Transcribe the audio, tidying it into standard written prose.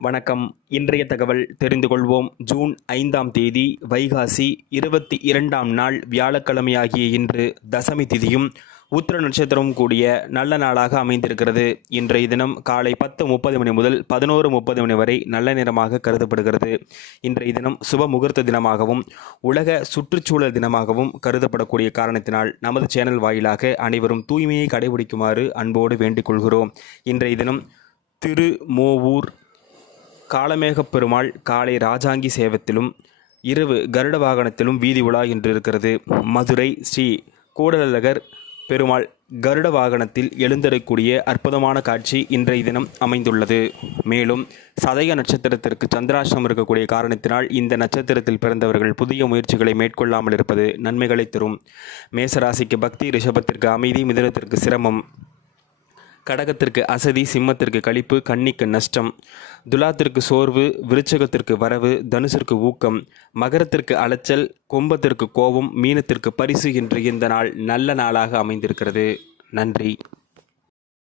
வணக்கம். இன்றைய தகவல் தெரிந்து கொள்வோம். ஜூன் 5ஆம் தேதி வைகாசி 22ஆம் நாள் வியாழக்கிழமையாகிய இன்று தசமி திதியும் உத்திர நட்சத்திரமும் கூடிய நல்ல நாளாக அமைந்திருக்கிறது. இன்றைய தினம் காலை 10:30 மணி முதல் 11:30 மணி வரை நல்ல நேரமாக கருதப்படுகிறது. இன்றைய தினம் சுப முகூர்த்த தினமாகவும் உலக சுற்றுச்சூழல் தினமாகவும் கருதப்படக்கூடிய காரணத்தினால் நமது சேனல் வாயிலாக அனைவரும் தூய்மையை கடைபிடிக்குமாறு அன்போடு வேண்டிக் கொள்கிறோம். இன்றைய தினம் திருமோவூர் காளமேகப் பெருமாள் காலை ராஜாங்கி சேவத்திலும் இரவு கருட வாகனத்திலும் வீதி உலா என்று இருக்கிறது. மதுரை ஸ்ரீ கூடலழகர் பெருமாள் கருட வாகனத்தில் எழுந்தருளக்கூடிய அற்புதமான காட்சி இன்றைய தினம் அமைந்துள்ளது. மேலும் சதய நட்சத்திரத்திற்கு சந்திராஷ்டிரம் இருக்கக்கூடிய காரணத்தினால் இந்த நட்சத்திரத்தில் பிறந்தவர்கள் புதிய முயற்சிகளை மேற்கொள்ளாமல் இருப்பது நன்மைகளை தரும். மேசராசிக்கு பக்தி, ரிஷபத்திற்கு அமைதி, மிதுனத்திற்கு சிரமம், கடகத்திற்கு அசதி, சிம்மத்திற்கு களிப்பு, கன்னிக்கு நஷ்டம், துலாத்திற்கு சோர்வு, விருச்சகத்திற்கு வரவு, தனுசிற்கு ஊக்கம், மகரத்திற்கு அலைச்சல், கும்பத்திற்கு கோபம், மீனத்திற்கு பரிசு என்று இந்த நாள் நல்ல நாளாக அமைந்திருக்கிறது. நன்றி.